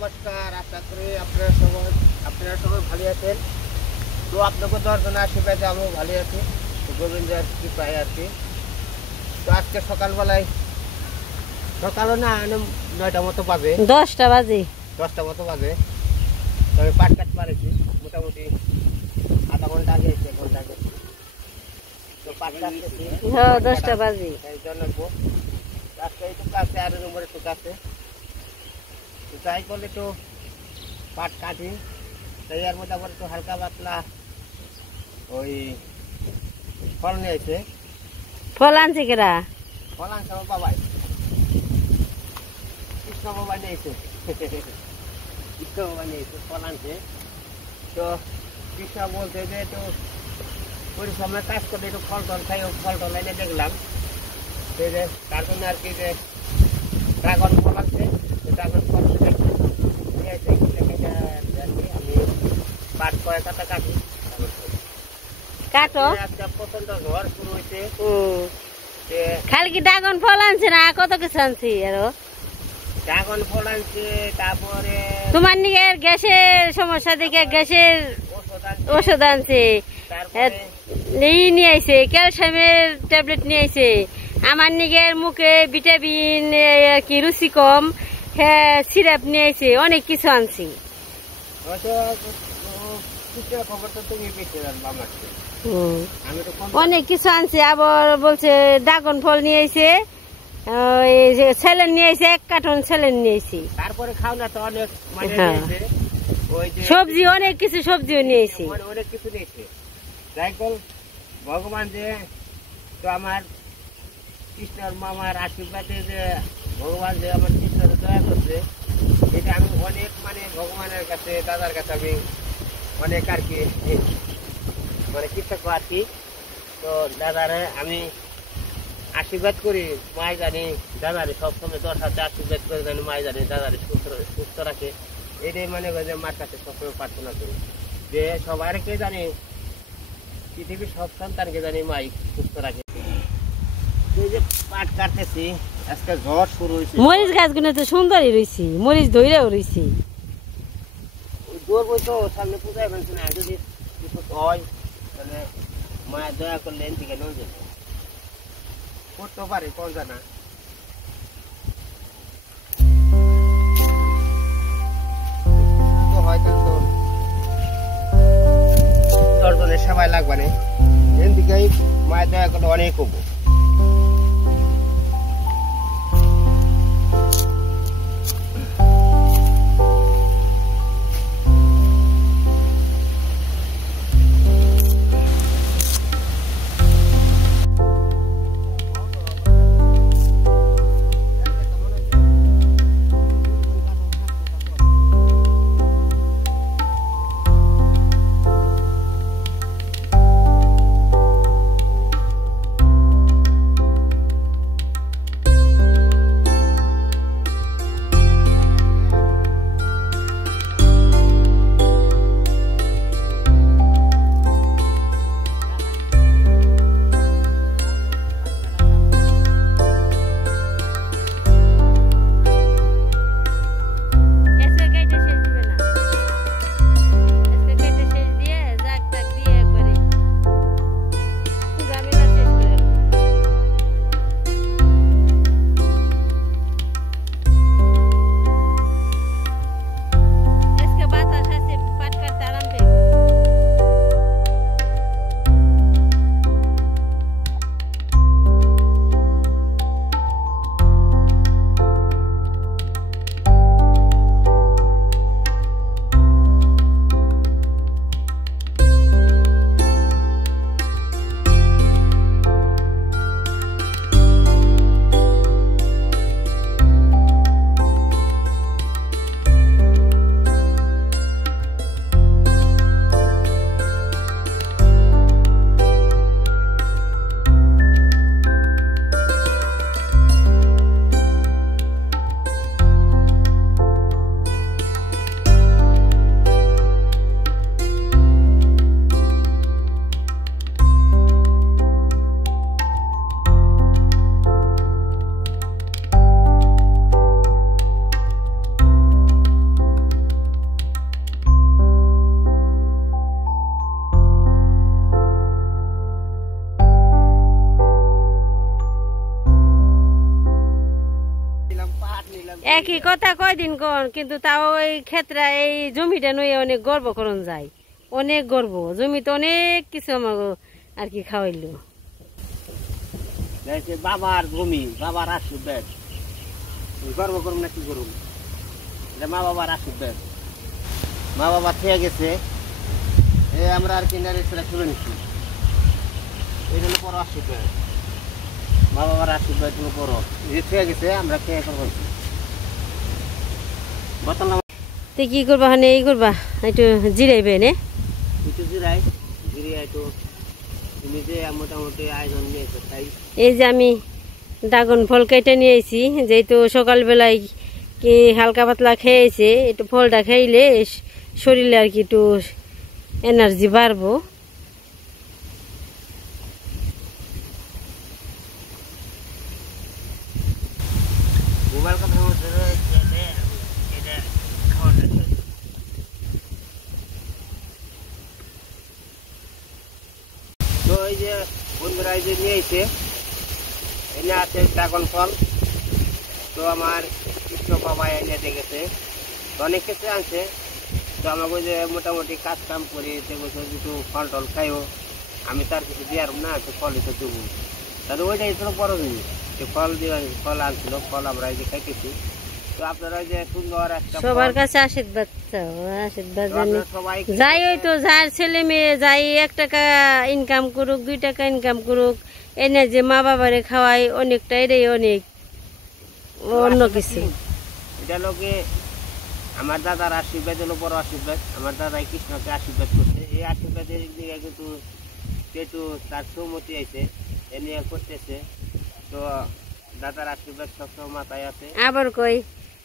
নমস্কার, আশা করি আপনারা সবাই ভালো আছেন। তো আপনাকে দর্শন আশীর্বাদে আমিও ভালো আছি, তো গোবিন্দের কৃপায় আর কি। তো আজকে সকালবেলায় সকালও না 9টা মতো বাজে, 10টা বাজে 10টা মতো বাজে। তো আমি পাট কাট পারেছি মোটামুটি আধা ঘন্টা আগে, 1 ঘন্টা আগে। তো পাট কাটতেছি, হ্যাঁ 10টা বাজে। এই জন্য আজকে একটু কাছে আর নম্বরে একটু কাছে যাই করলে তো পাট কাটি, তাই এর মধ্যে আবার একটু হালকা পাতলা ওই ফল নিয়েছে। ফল আনছে কেরা? ফল আনছে আমার বাবাই, কৃষ্ণ বাবা নিয়েছে। কৃষ্ণ বাবা নিয়েছে, ফল আনছে। তো কৃষ্ণ বলছে যে একটু পরিশ্রমের কাজ করলে একটু ফল টল খাই, ফল টল এনে দেখলাম। সেই যে তার জন্য আর কি যে ড্রাগন ফল আছে, ড্রাগন ফল আমি পাট কয়েক কাটা কাটি। কাটো আজকে প্রচন্ড ঝড় শুরু হয়েছে। খালি কি ড্রাগন ফল আনছে না কত কিছু আনছি আরো? ড্রাগন ফল আনছে, তারপরে তোমার নিকে গ্যাসের সমস্যা দেখে গ্যাসের ওষুধ আনছে, এই নিয়ে আইছে ক্যালসিয়ামের ট্যাবলেট নিয়ে আইছে। আমার নিগের মুখে ভিটামিন কি রুচি কম, হ্যাঁ সিরাপ নিয়ে আইছে, অনেক কিছু আনছি। খবর তো তুমি পেতে জানবো আমাকে, আমি তো অনেক কিছু আনছে। আবার বলছে ড্রাগন ফল নিয়ে আইছে, ছেলেন নিয়ে আইছে, 1 কার্টন ছেলেন নিয়ে আইছি। তারপরে খাও না তো অনেক মানে ওই যে সবজি অনেক কিছু সবজিও নিয়ে আইছি, অনেক কিছু নিয়েছে। যাই কল ভগবান যে তো আমার কৃষ্ণর মামার আশীর্বাদে যে ভগবান যে আমার কৃষ্ণর দয়া করছে, এটা আমি অনেক মানে ভগবানের কাছে দাদার কাছে আমি অনেক আর কি মানে কৃতজ্ঞ আর কি। তো দাদারে আমি আশীর্বাদ করি, মাই জানি দাদারে সবসময় তোর সাথে আশীর্বাদ করে জানি মাই জানি দাদারে সুস্থ রাখে। এটাই মানে মার কাছে সবসময় প্রার্থনা করি যে সবাইকে জানি পৃথিবীর সব সন্তানকে জানি মাই সুস্থ রাখে। এই যে পাট কাটতেছি, আজকে ঝড় শুরু হয়েছে। মরিচ গাছগুলো তো সুন্দরই রয়েছে, মরিচ ধৈরেও রয়েছে। দৌড়বই তো সামনে পূজায় ফেলছি না, যদি কিছু হয় তাহলে মায়ের দয়া করলে এন থেকে নয় যেত করতে পারে, কোন জানা। হয়তো তো দর্শনের সময় লাগবে না, এন থেকেই মায়ের দয়া করলে অনেক হবো। একই কথা কয়দিন কন, কিন্তু তাও এই ক্ষেত্রে এই জমিটা নই অনেক গর্ব করন যায়, অনেক গর্ব। জমিতে অনেক কিছু আমাকে আর কি খাওয়াইলো। বাবার জমি, বাবার আশীর্বাদ, গর্ব করুন না কি করুন, মা বাবার আশীর্বাদ। মা বাবা থেকে গেছে, আমরা আর কিনারে ছেলে তুলে নিচ্ছি। এই জন্য বড় আশীর্বাদ, মা বাবার আশীর্বাদ গুলো বড়। যে থেকে গেছে আমরা খেয়ে করবো। তো কি করবা, মানে এই করবা একটু জিরাইবে নে, একটু জিরাই জিরিয়ে একটু নিজে মোটামুটি আয়োজন নিয়েছে। তাই এই যে আমি ড্রাগন ফল কেটে নিয়েছি, যেহেতু সকালবেলায় কি হালকা পাতলা খেয়েছে, একটু ফলটা খাইলে শরীরে আর কি একটু এনার্জি বাড়বো। মোবাইল কথা তো এই যে বন্ধুরা এই যে নিয়ে এসে এনে আছে ড্রাগন ফল। তো আমার কৃষ্ণ বাবা এনে দেখেছে, তো অনেক ক্ষেত্রে আনছে। তো আমাকে যে মোটামুটি কাজ কাম করি, একটু ফল টল খাইও, আমি তার কিছু দেওয়ার না, একটু ফল একটু দেবো। তাহলে ওইটাই ছিল বড় জিনিস, ফল দিয়ে ফল আনছিল, ফল আমরা এই যে খাইতেছি। তো আপনারা যে সুন্দর একটা সবার কাছে আশীর্বাদ চাও, আশীর্বাদ জানি যাই, ওই তো যার ছেলে মেয়ে যাই 1 টাকা ইনকাম করুক, 2 টাকা ইনকাম করুক, এনে যে মা বাবারে খাওয়াই, অনেকটা এটাই অনেক অন্য কিছু। এটা লোকে আমার দাদার আশীর্বাদ হলো বড় আশীর্বাদ। আমার দাদাই কৃষ্ণকে আশীর্বাদ করছে, এই আশীর্বাদের দিকে কিন্তু যেহেতু তার সৌমতি আছে এ নিয়ে করতেছে। তো দাদার আশীর্বাদ সবসময় মাথায় আছে। আবার কই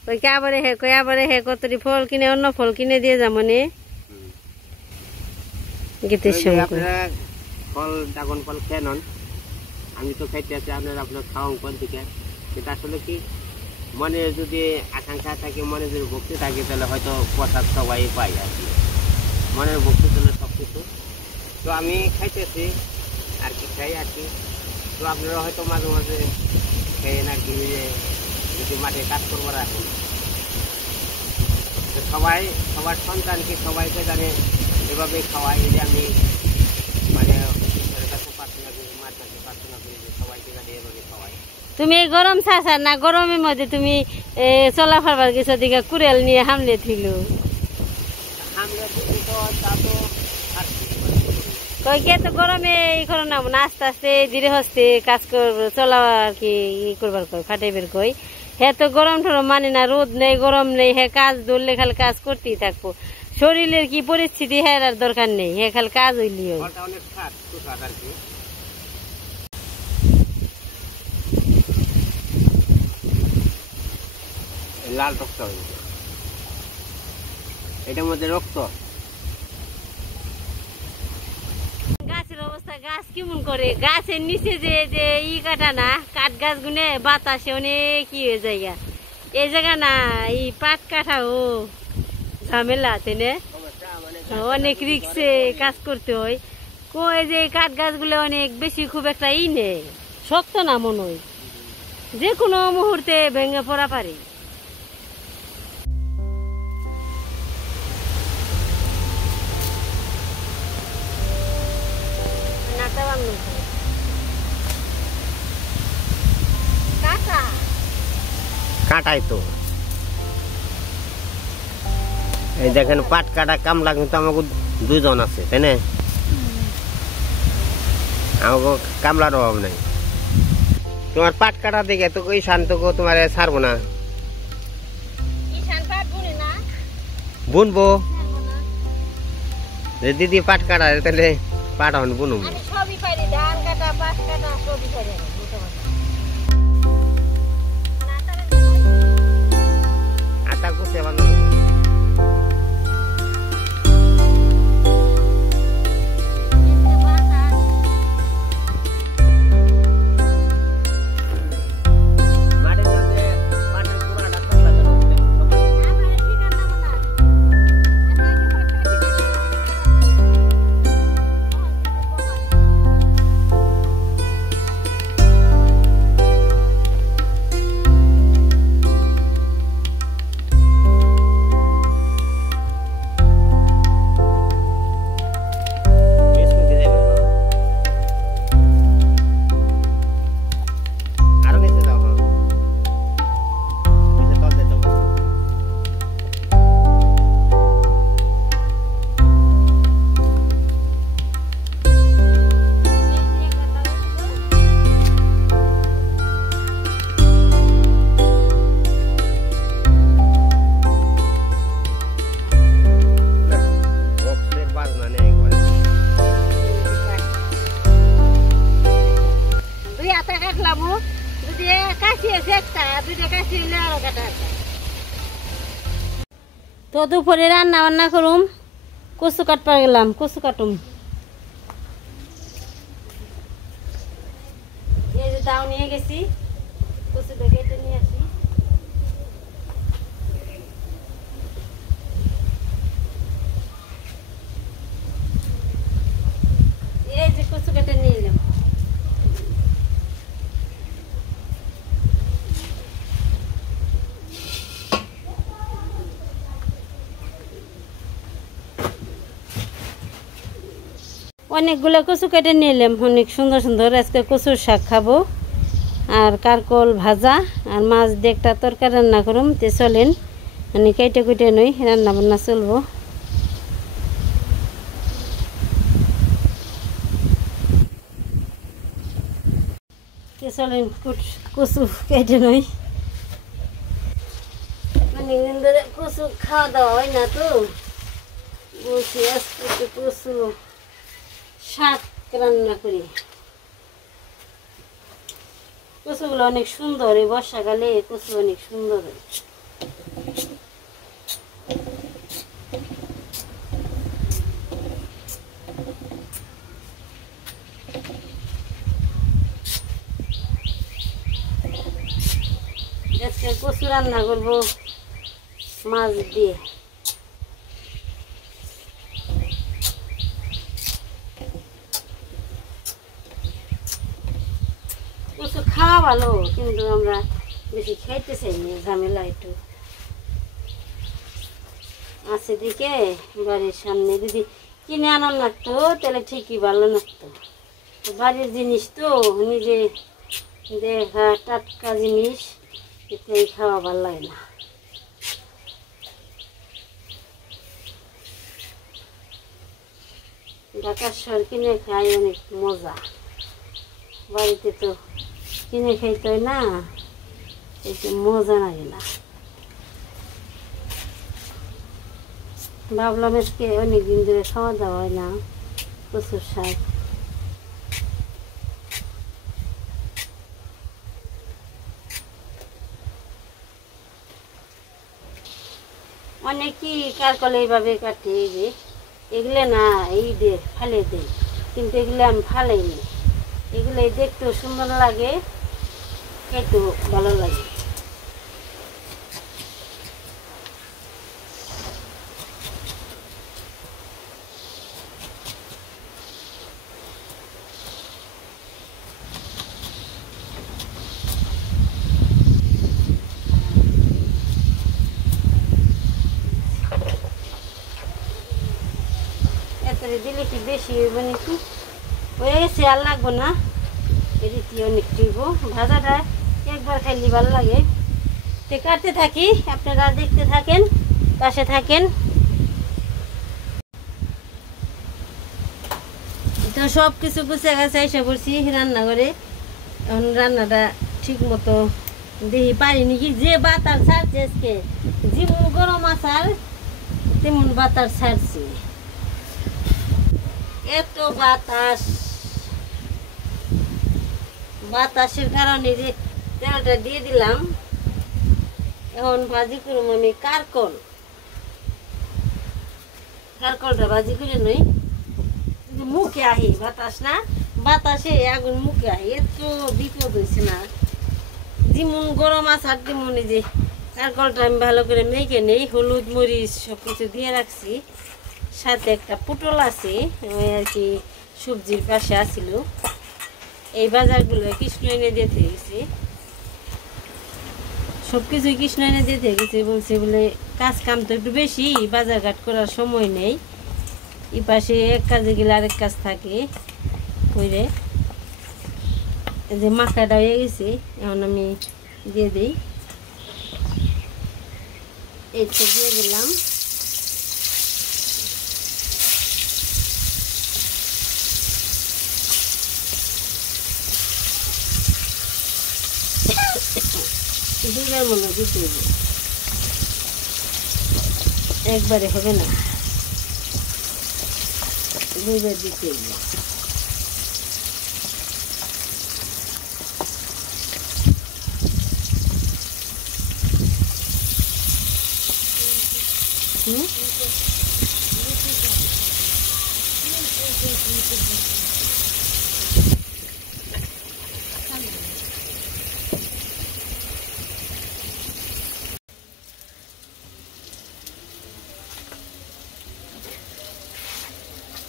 কই কে আবারে হে, কই আবারে হে, কতটি ফল কিনে অন্য ফল কিনে দিয়ে যাবো নে গীতের সঙ্গে। আপনারা ফল ড্রাগন ফল খেয়ে নন, আমি তো খাইতে আছি, আপনার খাওয়ান কোন থেকে। কিন্তু আসলে কি মনে যদি আকাঙ্ক্ষা থাকে, মনে যদি ভক্তি থাকে, তাহলে হয়তো প্রসাদ সবাই পাই আর কি। মনের ভক্তি তাহলে সব কিছু। তো আমি খাইতেছি আর কি, খাই আর কি। তো আপনারা হয়তো মাঝে মাঝে খেয়েন আর কি, যদি মাঠে কাজ করবো রাখেন। তো সবাই সবার সন্তানকে সবাইকে জানে এভাবে খাওয়াই। এই যে আমি মানে ঈশ্বরের কাছে প্রার্থনা করি, মার কাছে প্রার্থনা করি যে সবাইকে জানে এভাবে খাওয়াই। তুমি এই গরম ছাড়া না, গরমের মধ্যে তুমি চলাফারবার কিছু দিকে কুড়েল নিয়ে হামলে থিল কই কে তো গরমে ই করো না, আস্তে আস্তে ধীরে হস্তে কাজ করবো, চলা আর কি ই করবার কই, ফাটাইবার কই। হ্যাঁ তো গরম ঠরম মানে না, রোদ নেই গরম নেই, হ্যাঁ কাজ ধরলে খালি কাজ করতেই থাকবো। শরীরের কি পরিস্থিতি হ্যাঁ আর দরকার নেই, হ্যাঁ খালি কাজ হইলি হয়। লাল রক্ত এটার মধ্যে রক্ত। গাছের অবস্থা, গাছ কেমন করে, গাছের নিচে যে যে ই কাটা না, কাঠ গাছ গুনে বাতাসে অনেক ই হয়ে জায়গা, এই জায়গা না এই পাট কাটা ও ঝামেলা তেনে, অনেক রিক্সে কাজ করতে হয়। কই যে কাঠ গাছগুলো অনেক বেশি খুব একটা ই নেই, শক্ত না মনে হয়, যে কোনো মুহূর্তে ভেঙে পড়া পারে। কাটাই তো এই দেখেন পাট কাটা কামলা কিন্তু আমাকে 2 জন আছে, তাই না? আমাকে কামলার অভাব নাই। তোমার পাট কাটা দেখে তো ওই শান্ত তোমার ছাড়বো না, বুনবো। দিদি পাট কাটা তাহলে পাট হন বুনবো। সবই পারি, ধান কাটা, পাট কাটা সবই পারি। আটা গুছে বানানো তো দুপুরে রান্না বান্না করুম, কচু কাটবার গেলাম, কচু কাটুম। এই যে দাও নিয়ে গেছি, কচুটা কেটে নিয়ে আসি। এই যে কচু কেটে নিয়ে এলাম। অনেকগুলো কচু কেটে নিলাম, অনেক সুন্দর সুন্দর। আজকে কচুর শাক খাবো আর কারকল ভাজা আর মাছ দিয়ে একটা তরকারি রান্না করুম। তে চলেন আমি কেটে কুটে নই, রান্না বান্না চলবো। তে চলেন কচু কেটে নই। অনেকদিন ধরে কচু খাওয়া দাওয়া হয় না, তো বলছি আজকে কচু শাক রান্না করি। কচুগুলো অনেক সুন্দর, এই বর্ষাকালে কচু অনেক সুন্দর হয়। আজকে কচু রান্না করবো মাছ দিয়ে। কচু খাওয়া ভালো, কিন্তু আমরা বেশি খাইতে চাই না, ঝামেলা একটু আছে দিকে। বাড়ির সামনে যদি কিনে আনার লাগতো তাহলে ঠিকই ভালো লাগতো। বাড়ির জিনিস তো, নিজে দেখা টাটকা জিনিস, এটাই খাওয়া ভালো লাগে না। ঢাকার শহর কিনে খাই অনেক মজা, বাড়িতে তো কিনে খাইতে হয় না, একটু মজা লাগে না। ভাবলাম আজকে অনেকদিন ধরে খাওয়া দাওয়া হয় না কচুর শাক। অনেকেই কারকল এইভাবে কাটে, এই যে এগুলো না এই দে ফালে দেয়, কিন্তু এগুলো আমি ফালাইনি। এগুলো দেখতেও সুন্দর লাগে, খেতেও ভালো লাগে। এতরে দিলে কি বেশি হইব নাকি? হয়ে গেছে, আর লাগবো না। এদিকে অনেক দিব, ভাজাটা একবার খাইলে ভালো লাগে। তো কাটতে থাকি, আপনারা দেখতে থাকেন, পাশে থাকেন। তো সব কিছু গুছিয়ে গেছে, এসে পড়ছি রান্নাঘরে। এখন রান্নাটা ঠিক মতো দেখি পারিনি কি, যে বাতার ছাড়ছে আজকে, যেমন গরম আসার তেমন বাতার ছাড়ছে, এত বাতাস। বাতাসের কারণে যে তেলটা দিয়ে দিলাম। এখন ভাজি করুম আমি কারকলটা ভাজি করে নই। মুখে আহি বাতাস না, বাতাসে আগুন মুখে আহি, এত বিপদ হয়েছে না। যেমন গরম আসার তেমন যে কারকলটা আমি ভালো করে মেখে নেই, হলুদ মরিচ সব কিছু দিয়ে রাখছি। সাথে একটা পটল আছে, ওই আর কি সবজির পাশে আসিল। এই বাজারগুলো কৃষ্ণ এনে দিতে গেছে, সব কিছুই কৃষ্ণ এনে দিতে গেছে। বলছে বলে কাজ কাম তো একটু বেশি, বাজার ঘাট করার সময় নেই। এই পাশে এক কাজে গেলে আরেক কাজ থাকে করে। এই যে মাখাটা হয়ে গেছে, এখন আমি দিয়ে দিই। এই তো দিয়ে দিলাম। দুইবার মনে দিতে হবে, একবারে হবে না, দুইবার দিতে হবে। হুম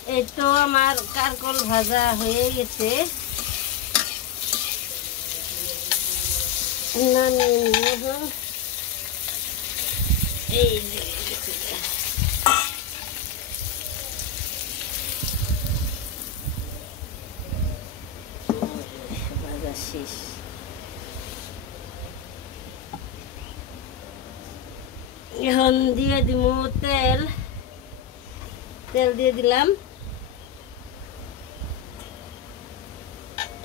এই তো আমার কারকল ভাজা হয়ে গেছে নামিয়ে নেব এই যে ভাজা শেষ এখন দিয়ে দিব তেল তেল দিয়ে দিলাম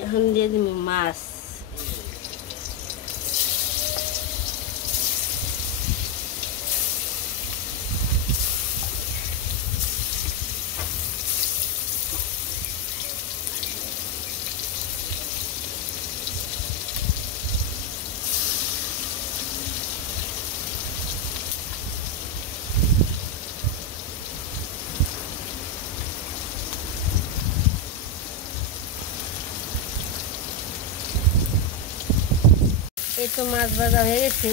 এখন দিয়ে দিব মাছ এই তো মাছ ভাজা হয়ে গেছে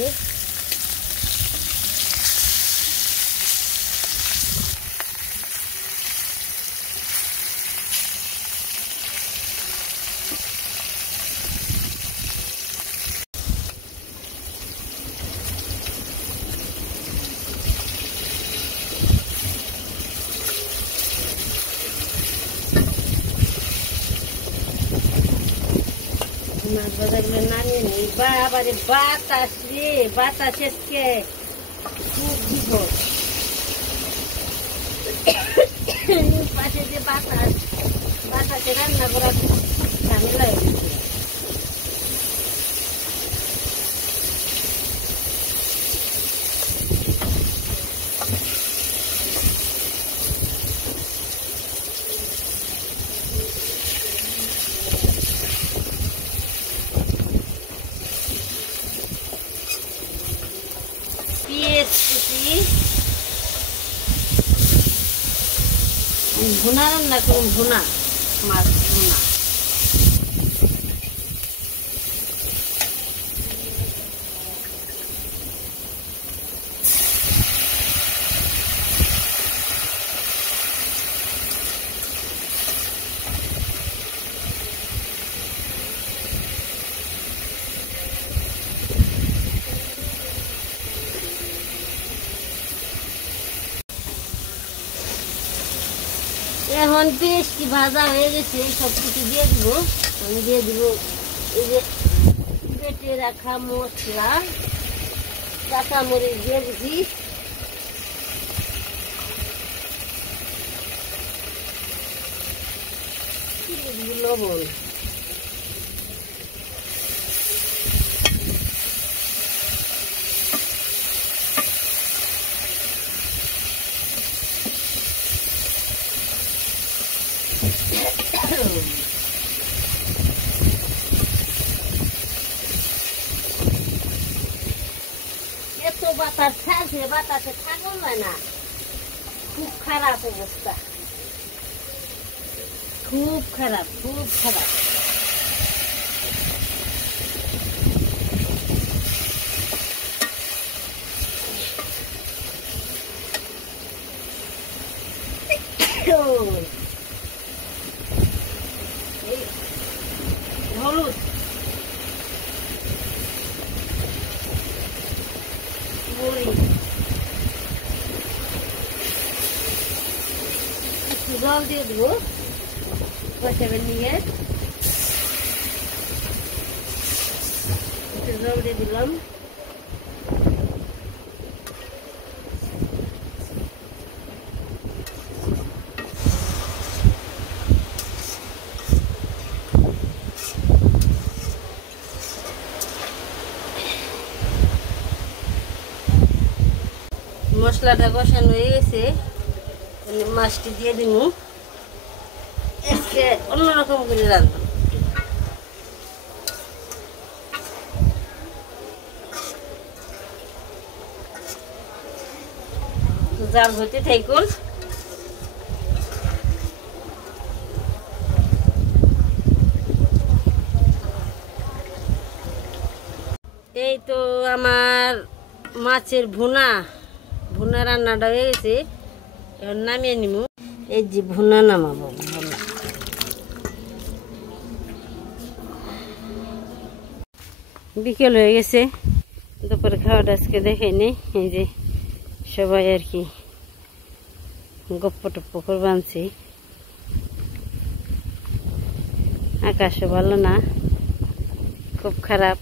মাছ ভাজাগুলো নামিয়ে নিই বাবারে বাতাস রে বাতাস আজকে খুব বিপদ পাশে যে বাতাস বাতাসে রান্না করা ঝামেলা হয়ে গেছে ভুনা রান্না করুন ভুনা মাছ ভুনা এখন পেস্ট ভাজা হয়ে গেছে সব কিছু দিয়ে দিব আমি দিয়ে দিব এই যে বেটে রাখা মশলা কাঁচামরিচ দিয়ে দিছি লবণ এত বাতাস ছাড়ছে বাতাসে থাকা যায় না খুব খারাপ অবস্থা খুব খারাপ খুব খারাপ হলুদ একটু জল দিয়ে দেবো বসাবেন নিয়ে একটু জল দিয়ে দিলাম মশলাটা কষানো হয়ে গেছে মাছটি দিয়ে দিব আজকে অন্যরকম করে রান্না জাল হইতে থাকুন। এই তো আমার মাছের ভুনা রান্নাটা হয়ে গেছে, এখন নামিয়ে নিব। এই যে ভুনা নামাবো, ভুনা বিকেল হয়ে গেছে, দুপুরে খাওয়াটা আজকে দেখেনি। এই যে সবাই আর কি গপ্প টপ্প করে বানছি। আকাশও ভালো না, খুব খারাপ।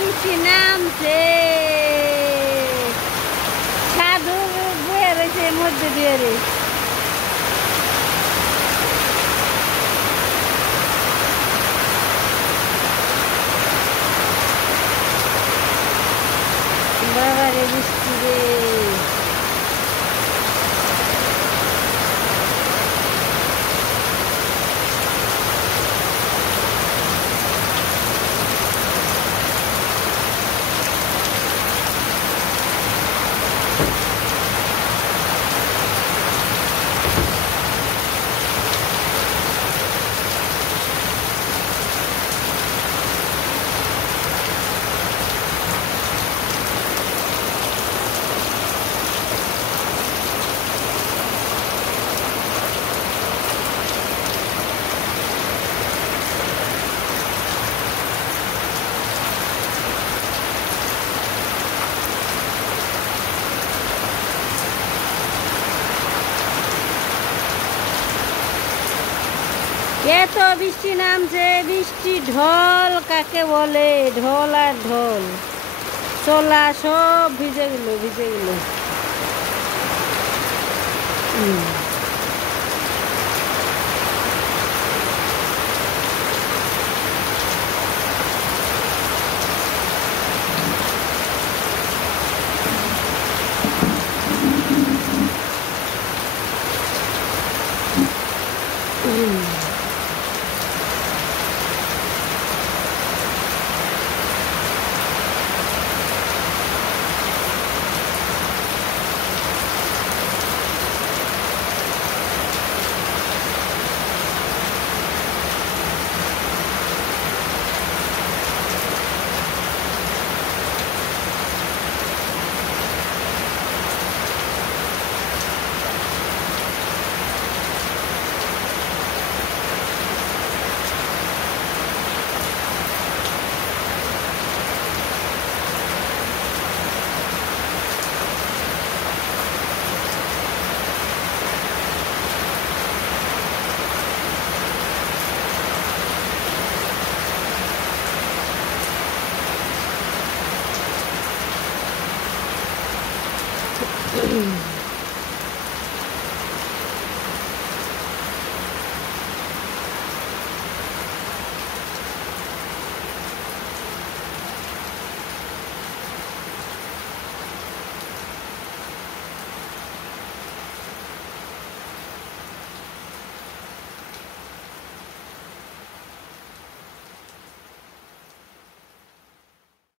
বৃষ্টি নামছে, সাধু বয়ে রয়েছে মধ্যে দিয়ে রে। বাবারে বৃষ্টি রে, এত বৃষ্টি নামছে। বৃষ্টি ঢল কাকে বলে? ঢল আর ঢল, চলা সব ভিজে গেল, ভিজে গেল। হুম।